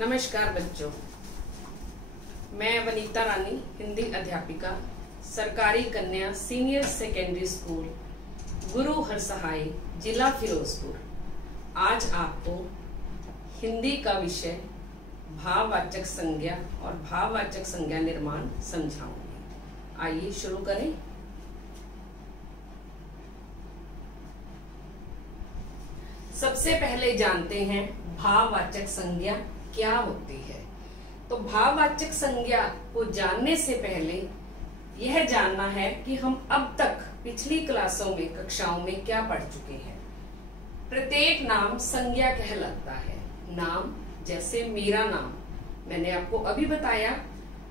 नमस्कार बच्चों, मैं वनीता रानी, हिंदी अध्यापिका, सरकारी कन्या सीनियर सेकेंडरी स्कूल गुरु हरसहाय, जिला फिरोजपुर। आज आपको हिंदी का विषय भाववाचक संज्ञा और भाववाचक संज्ञा निर्माण समझाऊंगी। आइए शुरू करें। सबसे पहले जानते हैं भाववाचक संज्ञा क्या होती है। तो भाववाचक संज्ञा को जानने से पहले यह जानना है कि हम अब तक पिछली क्लासों में, कक्षाओं में क्या पढ़ चुके हैं। प्रत्येक नाम संज्ञा कहलाता है। नाम जैसे मेरा नाम, मैंने आपको अभी बताया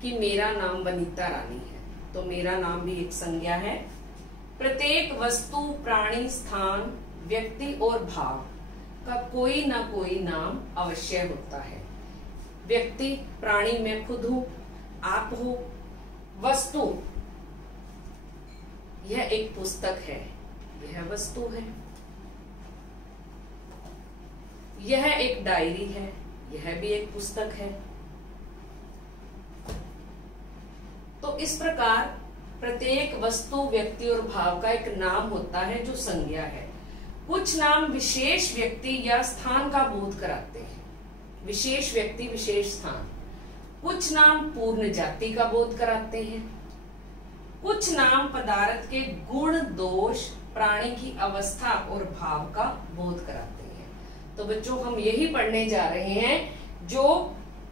कि मेरा नाम वनीता रानी है, तो मेरा नाम भी एक संज्ञा है। प्रत्येक वस्तु, प्राणी, स्थान, व्यक्ति और भाव का कोई ना कोई नाम अवश्य होता है। व्यक्ति, प्राणी मैं खुद हूं, आप हो। वस्तु, यह एक पुस्तक है, यह वस्तु है। यह एक डायरी है, यह भी एक पुस्तक है। तो इस प्रकार प्रत्येक वस्तु, व्यक्ति और भाव का एक नाम होता है जो संज्ञा है। कुछ नाम विशेष व्यक्ति या स्थान का बोध कराते हैं। विशेष व्यक्ति, विशेष स्थान। कुछ नाम पूर्ण जाति का बोध कराते हैं। कुछ नाम पदार्थ के गुण, दोष, प्राणी की अवस्था और भाव का बोध कराते हैं। तो बच्चों, हम यही पढ़ने जा रहे हैं जो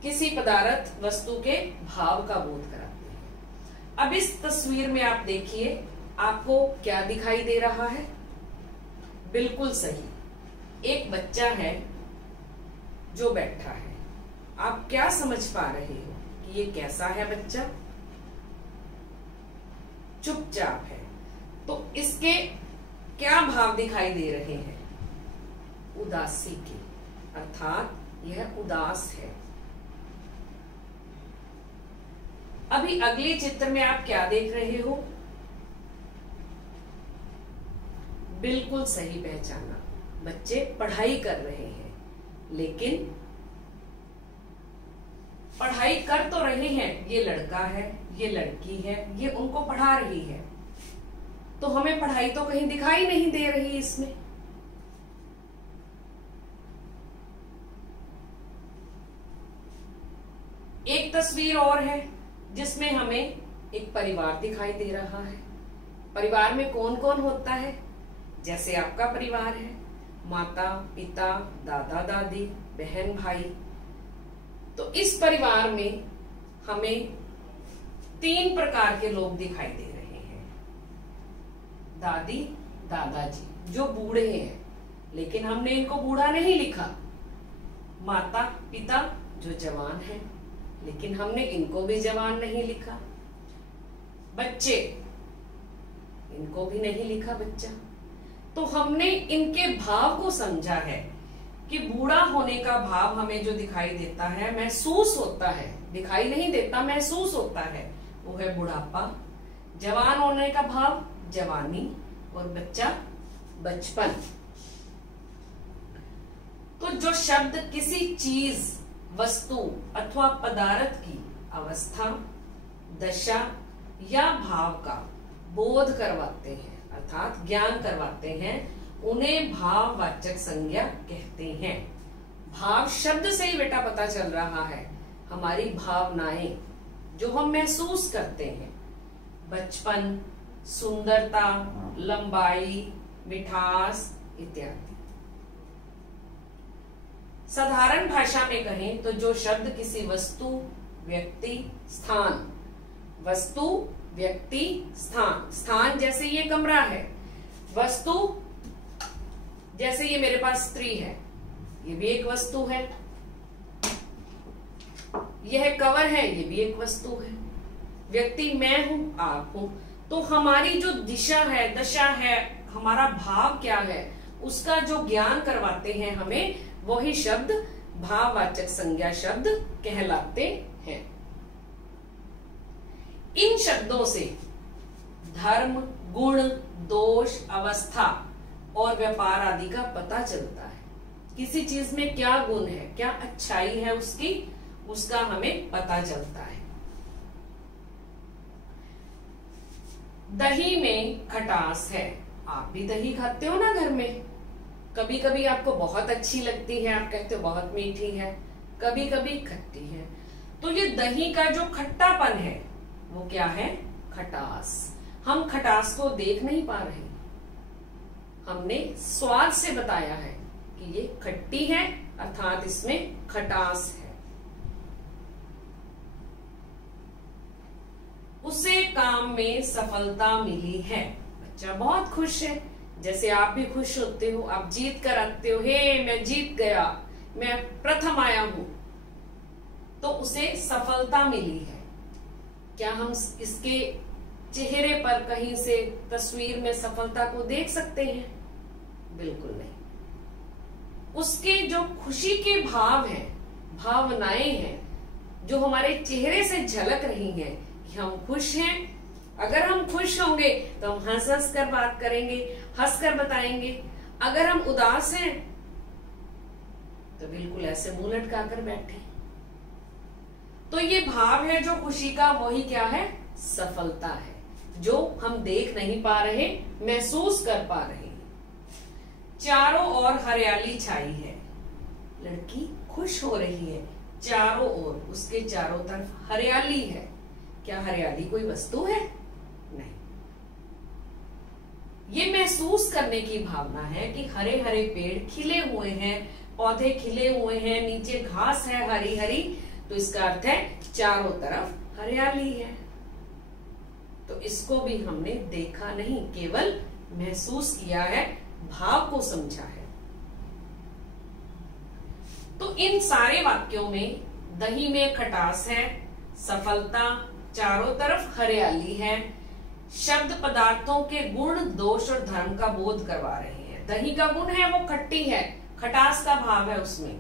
किसी पदार्थ, वस्तु के भाव का बोध कराते हैं। अब इस तस्वीर में आप देखिए, आपको क्या दिखाई दे रहा है? बिल्कुल सही, एक बच्चा है जो बैठा है। आप क्या समझ पा रहे हो कि ये कैसा है बच्चा? चुपचाप है। तो इसके क्या भाव दिखाई दे रहे हैं? उदासी के, अर्थात यह उदास है। अभी अगले चित्र में आप क्या देख रहे हो? बिल्कुल सही पहचाना, बच्चे पढ़ाई कर रहे हैं। लेकिन पढ़ाई कर तो रहे हैं, ये लड़का है, ये लड़की है, ये उनको पढ़ा रही है, तो हमें पढ़ाई तो कहीं दिखाई नहीं दे रही इसमें। एक तस्वीर और है जिसमें हमें एक परिवार दिखाई दे रहा है। परिवार में कौन कौन होता है? जैसे आपका परिवार है, माता, पिता, दादा, दादी, बहन, भाई। तो इस परिवार में हमें 3 प्रकार के लोग दिखाई दे रहे हैं। दादी, दादाजी जो बूढ़े हैं, लेकिन हमने इनको बूढ़ा नहीं लिखा। माता, पिता जो जवान हैं, लेकिन हमने इनको भी जवान नहीं लिखा। बच्चे, इनको भी नहीं लिखा बच्चा। तो हमने इनके भाव को समझा है कि बूढ़ा होने का भाव हमें जो दिखाई देता है, महसूस होता है, दिखाई नहीं देता, महसूस होता है, वो है बुढ़ापा। जवान होने का भाव जवानी, और बच्चा बचपन। तो जो शब्द किसी चीज, वस्तु अथवा पदार्थ की अवस्था, दशा या भाव का बोध करवाते हैं, अर्थात ज्ञान करवाते हैं, उन्हें भाववाचक संज्ञा कहते हैं। भाव शब्द से ही बेटा पता चल रहा है, हमारी भावनाएं जो हम महसूस करते हैं। बचपन, सुंदरता, लंबाई, मिठास इत्यादि। साधारण भाषा में कहें तो जो शब्द किसी वस्तु, व्यक्ति, स्थान, वस्तु, व्यक्ति, स्थान। स्थान जैसे ये कमरा है, वस्तु जैसे ये मेरे पास स्त्री है, ये भी एक वस्तु है। यह कवर है, ये भी एक वस्तु है। व्यक्ति मैं हूं, आप हूं। तो हमारी जो दिशा है, दशा है, हमारा भाव क्या है, उसका जो ज्ञान करवाते हैं हमें, वही शब्द भाववाचक संज्ञा शब्द कहलाते हैं। इन शब्दों से धर्म, गुण, दोष, अवस्था और व्यापार आदि का पता चलता है। किसी चीज में क्या गुण है, क्या अच्छाई है उसकी, उसका हमें पता चलता है। दही में खटास है। आप भी दही खाते हो ना घर में। कभी कभी आपको बहुत अच्छी लगती है, आप कहते हो बहुत मीठी है, कभी कभी खट्टी है। तो ये दही का जो खट्टापन है वो क्या है, खटास। हम खटास को देख नहीं पा रहे, हमने स्वाद से बताया है कि ये खट्टी है, अर्थात इसमें खटास है। उसे काम में सफलता मिली है। बच्चा बहुत खुश है, जैसे आप भी खुश होते हो, आप जीत कर आते हो, हे मैं जीत गया, मैं प्रथम आया हूं, तो उसे सफलता मिली है। क्या हम इसके चेहरे पर कहीं से तस्वीर में सफलता को देख सकते हैं? बिल्कुल नहीं। उसके जो खुशी के भाव हैं, भावनाएं हैं, जो हमारे चेहरे से झलक रही हैं कि हम खुश हैं। अगर हम खुश होंगे तो हम हंस हंस कर बात करेंगे, हंस कर बताएंगे। अगर हम उदास हैं तो बिल्कुल ऐसे मुंह लटका कर बैठे। तो ये भाव है जो खुशी का, वही क्या है, सफलता है, जो हम देख नहीं पा रहे, महसूस कर पा रहे हैं। चारों ओर हरियाली छाई है। लड़की खुश हो रही है, चारों ओर, उसके चारों तरफ हरियाली है। क्या हरियाली कोई वस्तु है? नहीं। ये महसूस करने की भावना है कि हरे हरे पेड़ खिले हुए हैं, पौधे खिले हुए हैं, नीचे घास है हरी हरी, तो इसका अर्थ है चारों तरफ हरियाली है। तो इसको भी हमने देखा नहीं, केवल महसूस किया है, भाव को समझा है। तो इन सारे वाक्यों में दही में खटास है, सफलता, चारों तरफ हरियाली है, शब्द पदार्थों के गुण, दोष और धर्म का बोध करवा रहे हैं। दही का गुण है वो खट्टी है, खटास का भाव है उसमें।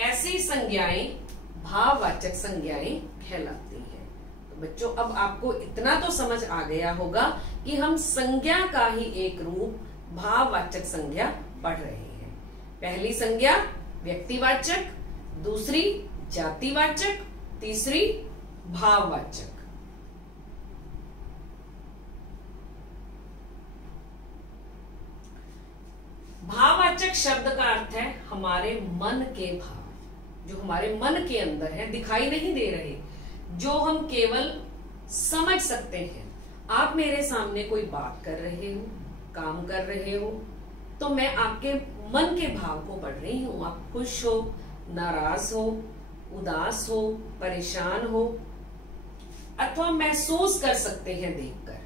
ऐसी संज्ञाएं भाववाचक संज्ञाएं कहलाती हैं। तो बच्चों, अब आपको इतना तो समझ आ गया होगा कि हम संज्ञा का ही एक रूप भाववाचक संज्ञा पढ़ रहे हैं। पहली संज्ञा व्यक्तिवाचक, दूसरी जातिवाचक, तीसरी भाववाचक। भाववाचक शब्द का अर्थ है हमारे मन के भाव, जो हमारे मन के अंदर है, दिखाई नहीं दे रहे, जो हम केवल समझ सकते हैं। आप मेरे सामने कोई बात कर रहे हो, काम कर रहे हो, तो मैं आपके मन के भाव को पढ़ रही हूं। आप खुश हो, नाराज हो, उदास हो, परेशान हो, अथवा महसूस कर सकते हैं देखकर।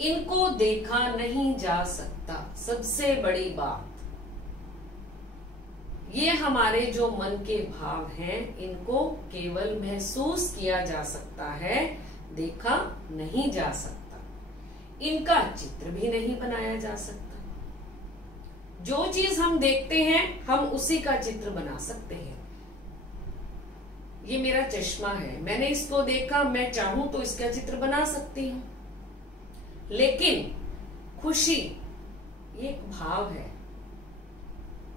इनको देखा नहीं जा सकता। सबसे बड़ी बात, ये हमारे जो मन के भाव हैं, इनको केवल महसूस किया जा सकता है, देखा नहीं जा सकता। इनका चित्र भी नहीं बनाया जा सकता। जो चीज हम देखते हैं, हम उसी का चित्र बना सकते हैं। ये मेरा चश्मा है, मैंने इसको देखा, मैं चाहूं तो इसका चित्र बना सकती हूं। लेकिन खुशी ये एक भाव है,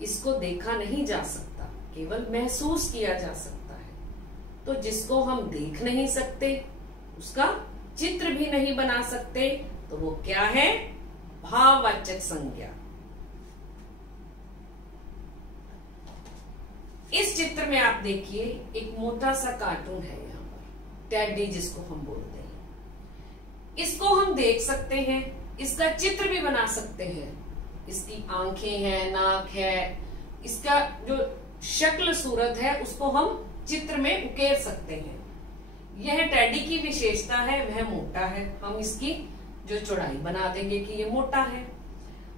इसको देखा नहीं जा सकता, केवल महसूस किया जा सकता है। तो जिसको हम देख नहीं सकते, उसका चित्र भी नहीं बना सकते, तो वो क्या है, भाववाचक संज्ञा। इस चित्र में आप देखिए, एक मोटा सा कार्टून है यहाँ पर, टेडी जिसको हम बोलते हैं। इसको हम देख सकते हैं, इसका चित्र भी बना सकते हैं। इसकी आंखें हैं, नाक है, इसका जो शक्ल सूरत है उसको हम चित्र में उकेर सकते हैं। यह टेडी की विशेषता है, वह मोटा है, हम इसकी जो चौड़ाई बना देंगे कि ये मोटा है।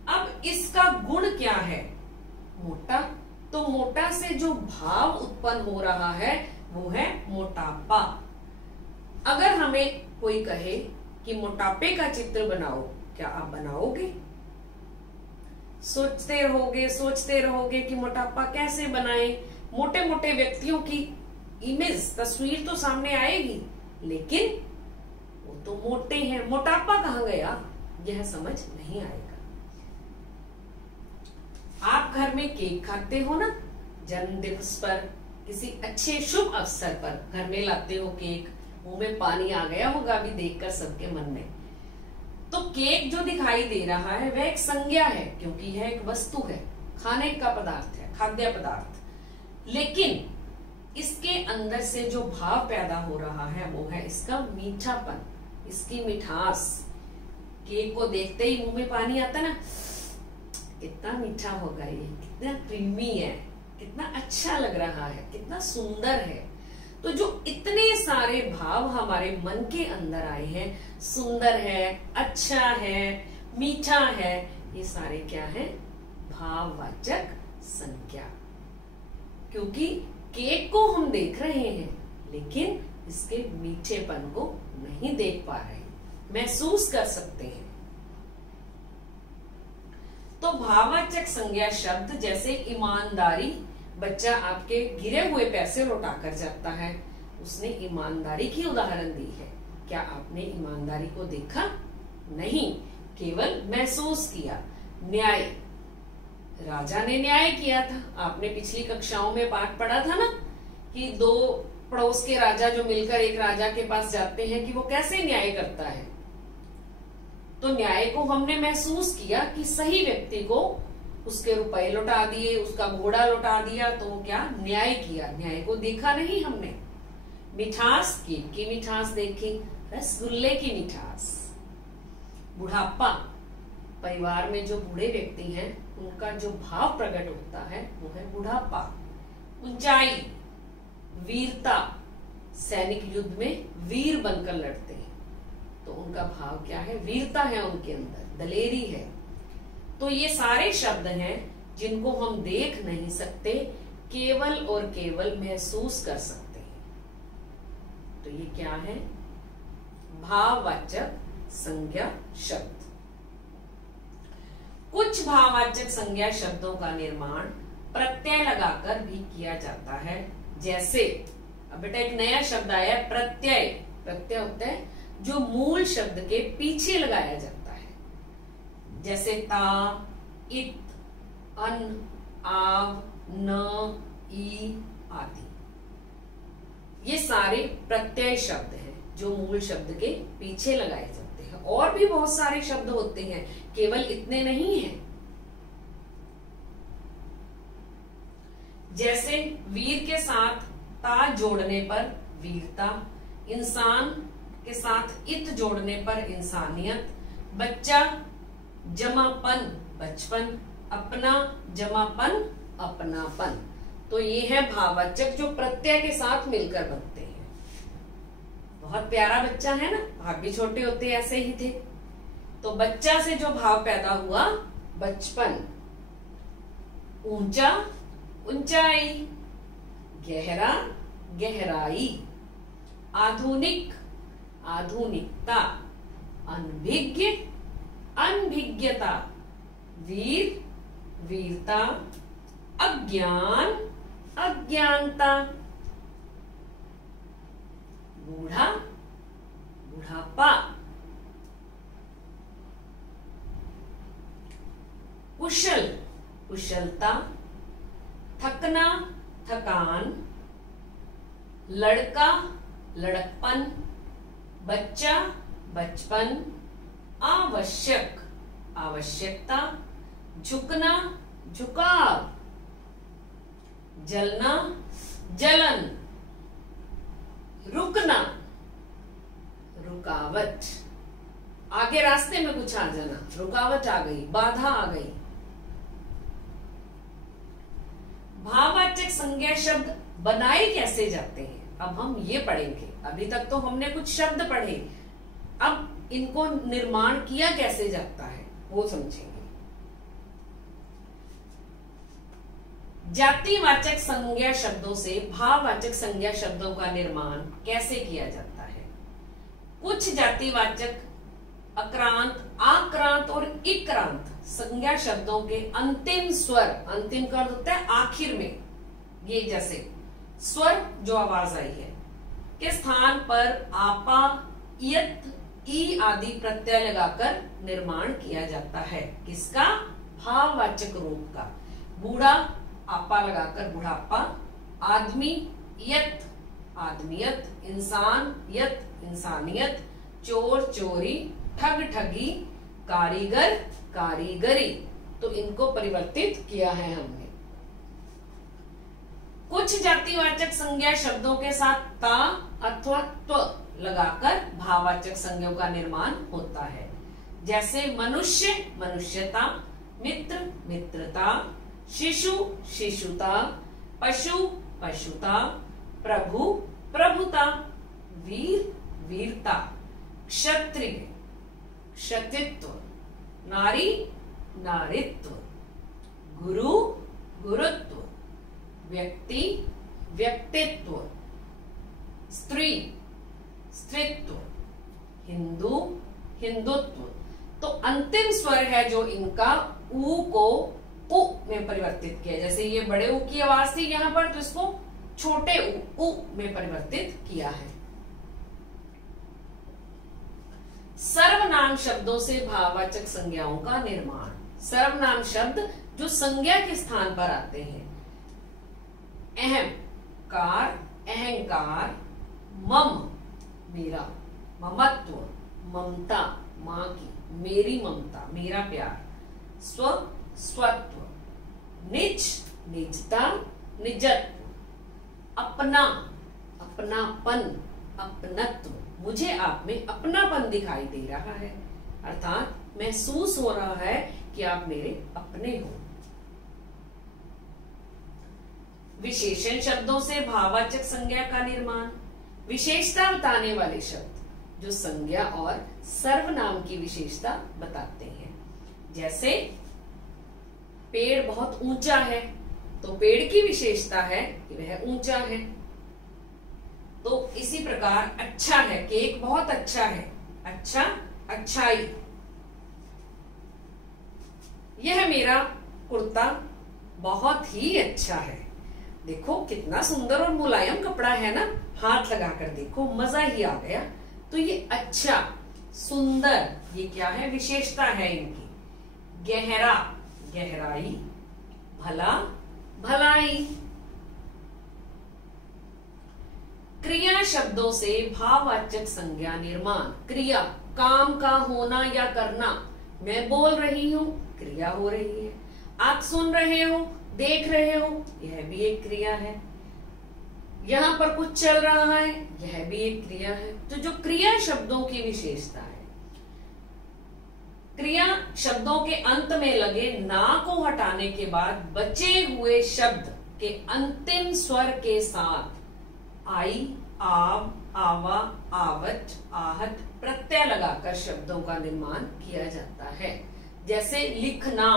अब इसका गुण क्या है, मोटा, तो मोटा से जो भाव उत्पन्न हो रहा है वो है मोटापा। अगर हमें कोई कहे कि मोटापे का चित्र बनाओ, क्या आप बनाओगे? सोचते रहोगे कि मोटापा कैसे बनाएं। मोटे मोटे व्यक्तियों की इमेज, तस्वीर तो सामने आएगी, लेकिन वो तो मोटे हैं, मोटापा कहां गया, यह समझ नहीं आएगा। आप घर में केक खाते हो ना, जन्म दिवस पर, किसी अच्छे शुभ अवसर पर घर में लाते हो केक, मुंह में पानी आ गया होगा अभी देखकर सबके मन में। तो केक जो दिखाई दे रहा है वह एक संज्ञा है, क्योंकि यह एक वस्तु है, खाने का पदार्थ है, खाद्य पदार्थ। लेकिन इसके अंदर से जो भाव पैदा हो रहा है वो है इसका मीठापन, इसकी मिठास। केक को देखते ही मुंह में पानी आता ना, कितना मीठा होगा ये, कितना क्रीमी है, कितना अच्छा लग रहा है, कितना सुंदर है। तो जो इतने सारे भाव हमारे मन के अंदर आए हैं, सुंदर है, अच्छा है, मीठा है, ये सारे क्या है? भाववाचक संज्ञा। क्योंकि केक को हम देख रहे हैं लेकिन इसके मीठेपन को नहीं देख पा रहे, महसूस कर सकते हैं। तो भाववाचक संज्ञा शब्द जैसे ईमानदारी, बच्चा आपके गिरे हुए पैसे लौटा कर जाता है, उसने ईमानदारी की उदाहरण दी है। क्या आपने ईमानदारी को देखा? नहीं, केवल महसूस किया। न्याय, राजा ने न्याय किया था। आपने पिछली कक्षाओं में पाठ पढ़ा था ना कि दो पड़ोस के राजा जो मिलकर एक राजा के पास जाते हैं कि वो कैसे न्याय करता है। तो न्याय को हमने महसूस किया कि सही व्यक्ति को उसके रुपए लौटा दिए, उसका घोड़ा लौटा दिया, तो क्या न्याय किया। न्याय को देखा नहीं हमने। मिठास, केक की मिठास देखी, रसगुल्ले की मिठास। बुढ़ापा, परिवार में जो बूढ़े व्यक्ति हैं उनका जो भाव प्रकट होता है वो है बुढ़ापा। ऊंचाई, वीरता, सैनिक युद्ध में वीर बनकर लड़ते हैं तो उनका भाव क्या है? वीरता है उनके अंदर, दलेरी है। तो ये सारे शब्द हैं जिनको हम देख नहीं सकते, केवल और केवल महसूस कर सकते हैं। तो ये क्या है? भाववाचक संज्ञा शब्द। कुछ भाववाचक संज्ञा शब्दों का निर्माण प्रत्यय लगाकर भी किया जाता है। जैसे अब बेटा एक नया शब्द आया है प्रत्यय। प्रत्यय होता है जो मूल शब्द के पीछे लगाया जाता है, जैसे ता, इत, अन, आव, न, ई आदि। ये सारे प्रत्यय शब्द हैं जो मूल शब्द के पीछे लगाए जाते हैं। और भी बहुत सारे शब्द होते हैं, केवल इतने नहीं हैं। जैसे वीर के साथ ता जोड़ने पर वीरता, इंसान के साथ इत जोड़ने पर इंसानियत, बच्चा जमापन बचपन, अपना जमापन अपनापन। तो ये है भाववाचक जो प्रत्यय के साथ मिलकर बनते हैं। बहुत प्यारा बच्चा है ना, आप भी छोटे होते ऐसे ही थे। तो बच्चा से जो भाव पैदा हुआ बचपन, ऊंचा ऊंचाई, गहरा गहराई, आधुनिक आधुनिकता, अनभिज्ञ अनभिज्ञता, वीर वीरता, अज्ञान अज्ञानता, बूढ़ा बुढ़ापा, कुशल कुशलता, थकना थकान, लड़का लड़कपन, बच्चा बचपन, आवश्यक आवश्यकता, झुकना झुकाव, जलना जलन, रुकना रुकावट। आगे रास्ते में कुछ आ जाना, रुकावट आ गई, बाधा आ गई। भाववाचक संज्ञा शब्द बनाए कैसे जाते हैं अब हम ये पढ़ेंगे। अभी तक तो हमने कुछ शब्द पढ़े, अब इनको निर्माण किया कैसे जाता है वो समझेंगे। जातिवाचक संज्ञा शब्दों से भाववाचक संज्ञा शब्दों का निर्माण कैसे किया जाता है। कुछ जातिवाचक अक्रांत, आक्रांत और इक्रांत संज्ञा शब्दों के अंतिम स्वर, अंतिम का अर्थ होता है आखिर में, ये जैसे स्वर जो आवाज आई है के स्थान पर आपा, इयत, ई आदि प्रत्यय लगाकर निर्माण किया जाता है। किसका? भाववाचक रूप का। बूढ़ा आपा लगाकर बुढ़ापा, आदमी यत आदमियत, इंसान यत इंसानियत, चोर चोरी, ठग ठगी, कारीगर कारीगरी। तो इनको परिवर्तित किया है हमने। कुछ जातिवाचक संज्ञा शब्दों के साथ ता अथवा त्व लगाकर भाववाचक संज्ञों का निर्माण होता है। जैसे मनुष्य मनुष्यता, मित्र मित्रता, शिशु शिशुता, पशु पशुता, प्रभु प्रभुता, वीर वीरता, क्षत्रिय क्षत्रित्व, नारी नारित्व, गुरु गुरुत्व, व्यक्ति व्यक्तित्व, स्त्री स्त्रीत्व, हिंदू हिंदुत्व। तो अंतिम स्वर है जो इनका ऊ को उ में परिवर्तित किया। जैसे ये बड़े ऊ की आवाज थी यहाँ पर, तो इसको छोटे ऊ में परिवर्तित किया है। सर्वनाम शब्दों से भाववाचक संज्ञाओं का निर्माण। सर्वनाम शब्द जो संज्ञा के स्थान पर आते हैं। अहम कार अहंकार, मम मेरा, ममत्व ममता माँ की, मेरी ममता मेरा प्यार, स्व स्वत्व, निज निजता निजत्व, अपना अपनापन अपनत्व, मुझे आप में अपनापन दिखाई दे रहा है, अर्थात महसूस हो रहा है कि आप मेरे अपने हो। विशेषण शब्दों से भाववाचक संज्ञा का निर्माण। विशेषता बताने वाले शब्द जो संज्ञा और सर्वनाम की विशेषता बताते हैं। जैसे पेड़ बहुत ऊंचा है, तो पेड़ की विशेषता है कि वह ऊंचा है। तो इसी प्रकार अच्छा है, केक बहुत अच्छा है, अच्छा अच्छाई। यह मेरा कुर्ता बहुत ही अच्छा है। देखो कितना सुंदर और मुलायम कपड़ा है ना, हाथ लगाकर देखो मजा ही आ गया। तो ये अच्छा सुंदर, ये क्या है, विशेषता है इनकी। गहरा गहराई, भला भलाई। क्रिया शब्दों से भाववाचक संज्ञा निर्माण। क्रिया काम का होना या करना। मैं बोल रही हूं, क्रिया हो रही है। आप सुन रहे हो, देख रहे हो, यह भी एक क्रिया है। यहां पर कुछ चल रहा है, यह भी एक क्रिया है। तो जो क्रिया शब्दों की विशेषता है, क्रिया शब्दों के अंत में लगे ना को हटाने के बाद बचे हुए शब्द के अंतिम स्वर के साथ आई, आव, आवा, आवत, आहत प्रत्यय लगाकर शब्दों का निर्माण किया जाता है। जैसे लिखना,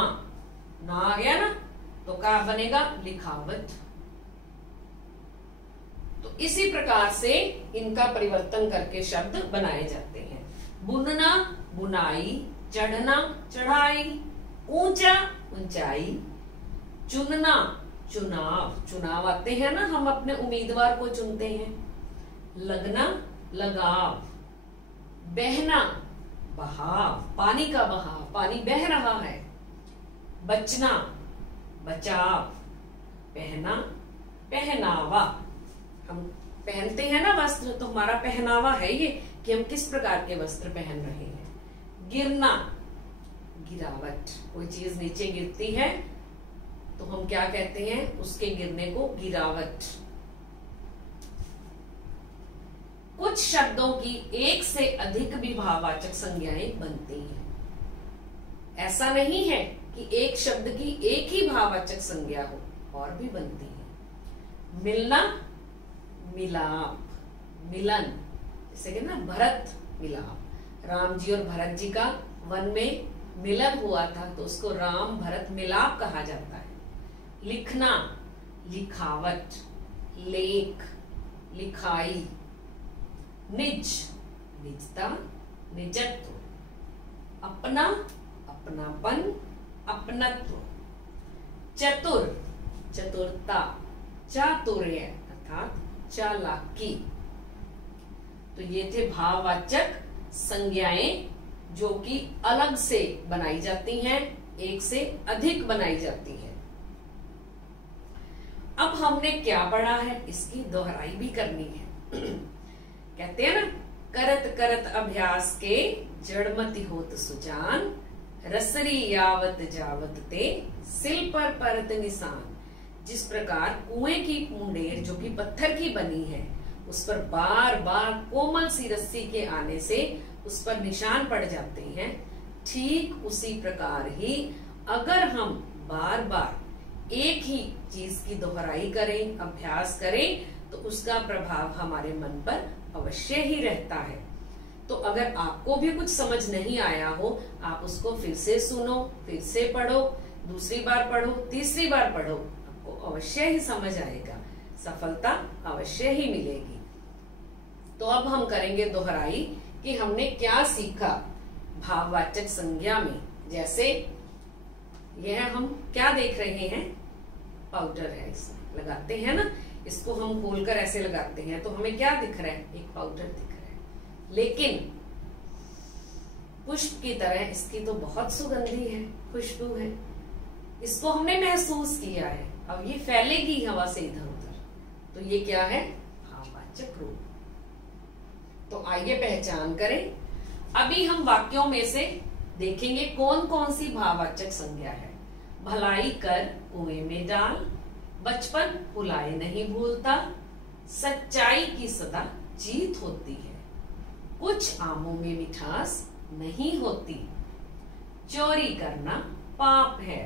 ना आ गया ना, तो क्या बनेगा, लिखावत। तो इसी प्रकार से इनका परिवर्तन करके शब्द बनाए जाते हैं। बुनना बुनाई, चढ़ना चढ़ाई, ऊंचा ऊंचाई, चुनना चुनाव, चुनाव आते हैं ना, हम अपने उम्मीदवार को चुनते हैं। लगना लगाव, बहना बहाव, पानी का बहाव, पानी बह रहा है। बचना बचाव, पहना पहनावा, हम पहनते हैं ना वस्त्र, तो हमारा पहनावा है ये कि हम किस प्रकार के वस्त्र पहन रहे हैं। गिरना गिरावट, कोई चीज नीचे गिरती है तो हम क्या कहते हैं, उसके गिरने को गिरावट। कुछ शब्दों की एक से अधिक भी भाववाचक संज्ञाएं बनती हैं। ऐसा नहीं है कि एक शब्द की एक ही भाववाचक संज्ञा हो, और भी बनती है। मिलना मिलाप, मिलन, जैसे कि ना भरत मिलाप, राम जी और भरत जी का वन में मिलन हुआ था, तो उसको राम भरत मिलाप कहा जाता है। लिखना लिखावट, लेख लिखाई, निज निजता निजत्व, अपना अपनापन अपनत्व, चतुर चतुरता, चातुर्य अर्थात चालाकी। तो ये थे भाववाचक संज्ञाएं जो कि अलग से बनाई जाती हैं, एक से अधिक बनाई जाती हैं। अब हमने क्या पढ़ा है इसकी दोहराई भी करनी है। कहते हैं ना, करत करत अभ्यास के जड़मति होत सुजान, रसरी यावत जावत ते सिल पर परत निशान। जिस प्रकार कुएं की मुंडेर जो कि पत्थर की बनी है, उस पर बार बार कोमल सी रस्सी के आने से उस पर निशान पड़ जाते हैं, ठीक उसी प्रकार ही अगर हम बार बार एक ही चीज की दोहराई करें, अभ्यास करें, तो उसका प्रभाव हमारे मन पर अवश्य ही रहता है। तो अगर आपको भी कुछ समझ नहीं आया हो, आप उसको फिर से सुनो, फिर से पढ़ो, दूसरी बार पढ़ो, तीसरी बार पढ़ो, आपको अवश्य ही समझ आएगा, सफलता अवश्य ही मिलेगी। तो अब हम करेंगे दोहराई कि हमने क्या सीखा भाववाचक संज्ञा में। जैसे यह हम क्या देख रहे हैं, पाउडर है, इसमें लगाते हैं ना, इसको हम खोलकर ऐसे लगाते हैं तो हमें क्या दिख रहा है, एक पाउडर दिख रहा है। लेकिन पुष्प की तरह इसकी तो बहुत सुगंधी है, खुशबू है, इसको हमने महसूस किया है, अब ये फैलेगी हवा से इधर उधर, तो ये क्या है, भाववाचक रूप। तो आइए पहचान करें। अभी हम वाक्यों में से देखेंगे कौन कौन सी भाववाचक संज्ञा है। भलाई कर कुएं में डाल, बचपन भुलाए नहीं भूलता, सच्चाई की सदा जीत होती है, कुछ आमों में मिठास नहीं होती, चोरी करना पाप है,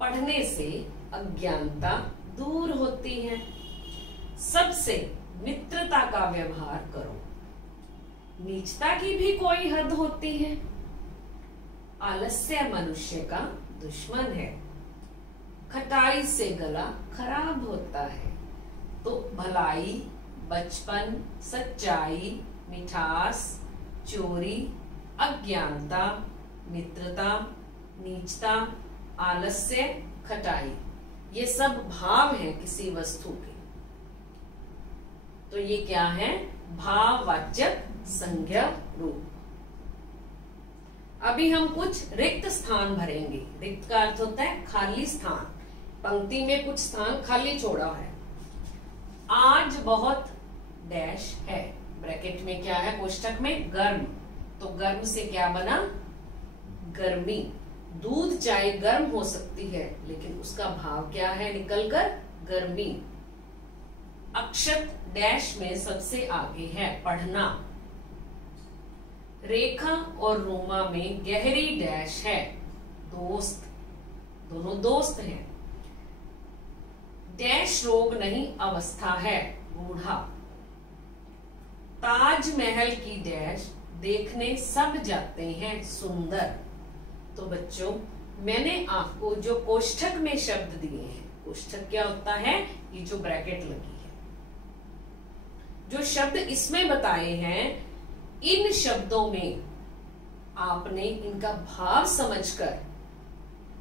पढ़ने से अज्ञानता दूर होती है, सबसे मित्रता का व्यवहार करो, नीचता की भी कोई हद होती है, आलस्य मनुष्य का दुश्मन है, खटाई से गला खराब होता है। तो भलाई, बचपन, सच्चाई, मिठास, चोरी, अज्ञानता, मित्रता, नीचता, आलस्य, खटाई, ये सब भाव हैं किसी वस्तु के। तो ये क्या है, भाववाचक संज्ञा रूप। अभी हम कुछ रिक्त स्थान भरेंगे। रिक्त का अर्थ होता है खाली स्थान, पंक्ति में कुछ स्थान खाली छोड़ा है। आज बहुत डैश है, ब्रैकेट में क्या है, कोष्ठक में गर्म, तो गर्म से क्या बना, गर्मी। दूध चाहे गर्म हो सकती है लेकिन उसका भाव क्या है, निकलकर गर्मी। अक्षत डैश में सबसे आगे है, पढ़ना। रेखा और रोमा में गहरी डैश है, दोस्त, दोनों दोस्त हैं। डैश रोग नहीं अवस्था है, बूढ़ा। ताजमहल की डैश देखने सब जाते हैं, सुंदर। तो बच्चों, मैंने आपको जो कोष्ठक में शब्द दिए हैं, कोष्ठक क्या होता है, ये जो ब्रैकेट लगी है, जो शब्द इसमें बताए हैं, इन शब्दों में आपने इनका भाव समझकर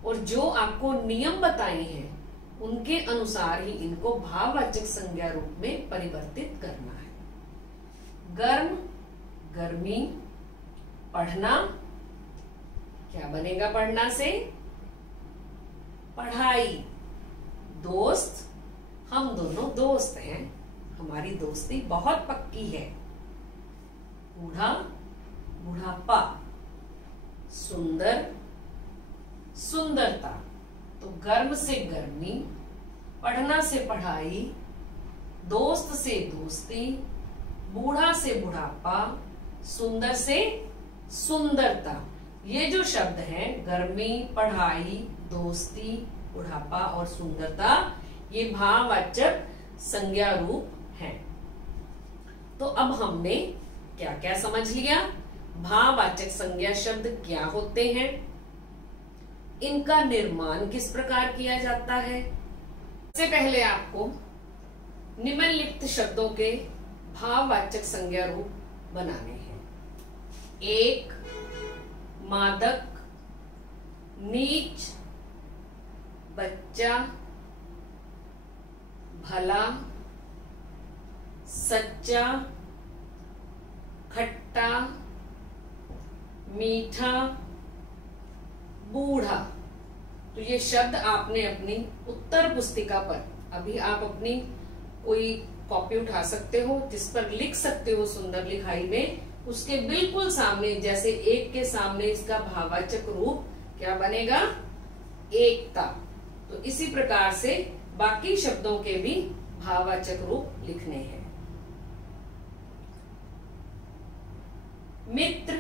और जो आपको नियम बताए हैं उनके अनुसार ही इनको भाववाचक संज्ञा रूप में परिवर्तित करना है। गर्म, गर्मी, पढ़ना, क्या बनेगा पढ़ना से, पढ़ाई। दोस्त, हम दोनों दोस्त हैं, हमारी दोस्ती बहुत पक्की है। बूढ़ा, बुढ़ापा। सुंदर, सुंदरता। तो गर्म से गर्मी, पढ़ना से पढ़ाई, दोस्त से दोस्ती, बूढ़ा से बुढ़ापा, सुंदर से सुंदरता। ये जो शब्द हैं, गर्मी, पढ़ाई, दोस्ती, बुढ़ापा और सुंदरता, ये भाववाचक संज्ञा रूप हैं। तो अब हमने क्या क्या समझ लिया, भाववाचक संज्ञा शब्द क्या होते हैं, इनका निर्माण किस प्रकार किया जाता है। सबसे पहले आपको निम्नलिखित शब्दों के भाववाचक संज्ञा रूप बनाने हैं। एक, मादक, नीच, बच्चा, भला, सच्चा, खट्टा, मीठा, बूढ़ा। तो ये शब्द आपने अपनी उत्तर पुस्तिका पर, अभी आप अपनी कोई कॉपी उठा सकते हो जिस पर लिख सकते हो सुंदर लिखाई में, उसके बिल्कुल सामने, जैसे एक के सामने इसका भाववाचक रूप क्या बनेगा, एकता। तो इसी प्रकार से बाकी शब्दों के भी भाववाचक रूप लिखने हैं। मित्र,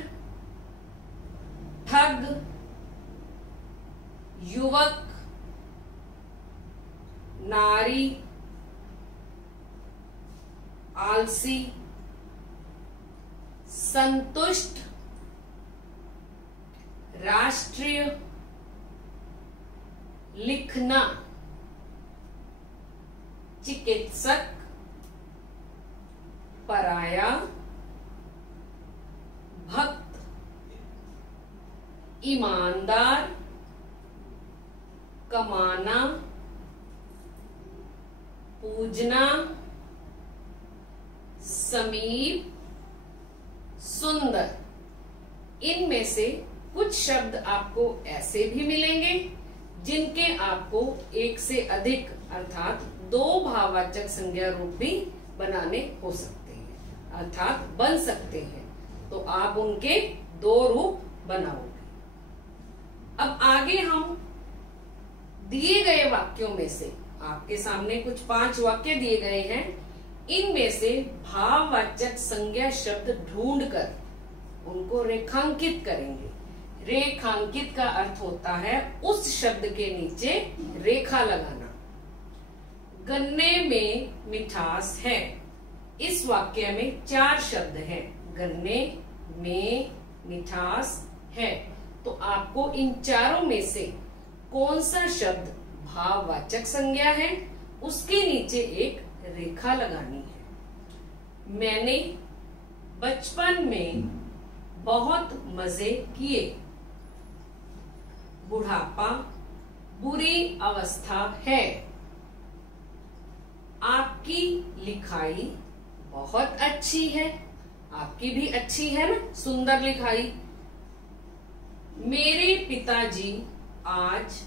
ठग, युवक, नारी, आलसी, संतुष्ट, राष्ट्रीय, लिखना, चिकित्सक, पराया, भक्त, ईमानदार, कमाना, पूजना, समीप, सुंदर। इनमें से कुछ शब्द आपको ऐसे भी मिलेंगे जिनके आपको एक से अधिक अर्थात 2 भाववाचक संज्ञा रूप भी बनाने हो सकते हैं, अर्थात बन सकते हैं। तो आप उनके 2 रूप बनाओगे। अब आगे हम दिए गए वाक्यों में से, आपके सामने कुछ 5 वाक्य दिए गए हैं, इनमें से भाववाचक संज्ञा शब्द ढूंढकर उनको रेखांकित करेंगे। रेखांकित का अर्थ होता है उस शब्द के नीचे रेखा लगाना। गन्ने में मिठास है, इस वाक्य में 4 शब्द हैं। गन्ने में मिठास है, तो आपको इन चारों में से कौन सा शब्द भाववाचक संज्ञा है उसके नीचे एक रेखा लगानी है। मैंने बचपन में बहुत मजे किए। बुढ़ापा बुरी अवस्था है। आपकी लिखाई बहुत अच्छी है। आपकी भी अच्छी है ना, सुंदर लिखाई। मेरे पिताजी आज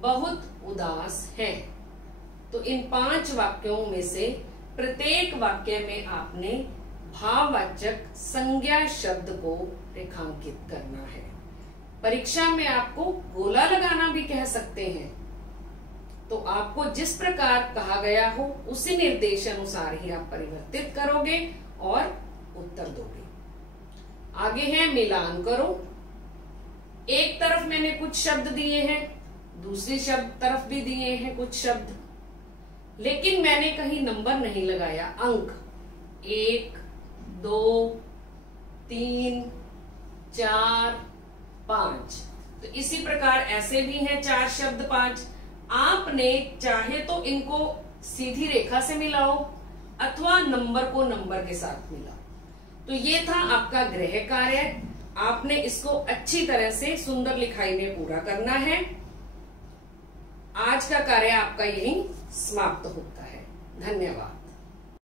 बहुत उदास हैं। तो इन 5 वाक्यों में से प्रत्येक वाक्य में आपने भाववाचक संज्ञा शब्द को रेखांकित करना है। परीक्षा में आपको गोला लगाना भी कह सकते हैं। तो आपको जिस प्रकार कहा गया हो उसी निर्देश अनुसार ही आप परिवर्तित करोगे और उत्तर दोगे। आगे है मिलान करो। एक तरफ मैंने कुछ शब्द दिए हैं, दूसरी तरफ भी दिए हैं कुछ शब्द, लेकिन मैंने कहीं नंबर नहीं लगाया, अंक 1, 2, 3, 4, 5। तो इसी प्रकार ऐसे भी हैं 4 शब्द 5। आपने चाहे तो इनको सीधी रेखा से मिलाओ अथवा नंबर को नंबर के साथ मिलाओ। तो ये था आपका गृह कार्य। आपने इसको अच्छी तरह से सुंदर लिखाई में पूरा करना है। आज का कार्य आपका यहीं समाप्त होता है। धन्यवाद।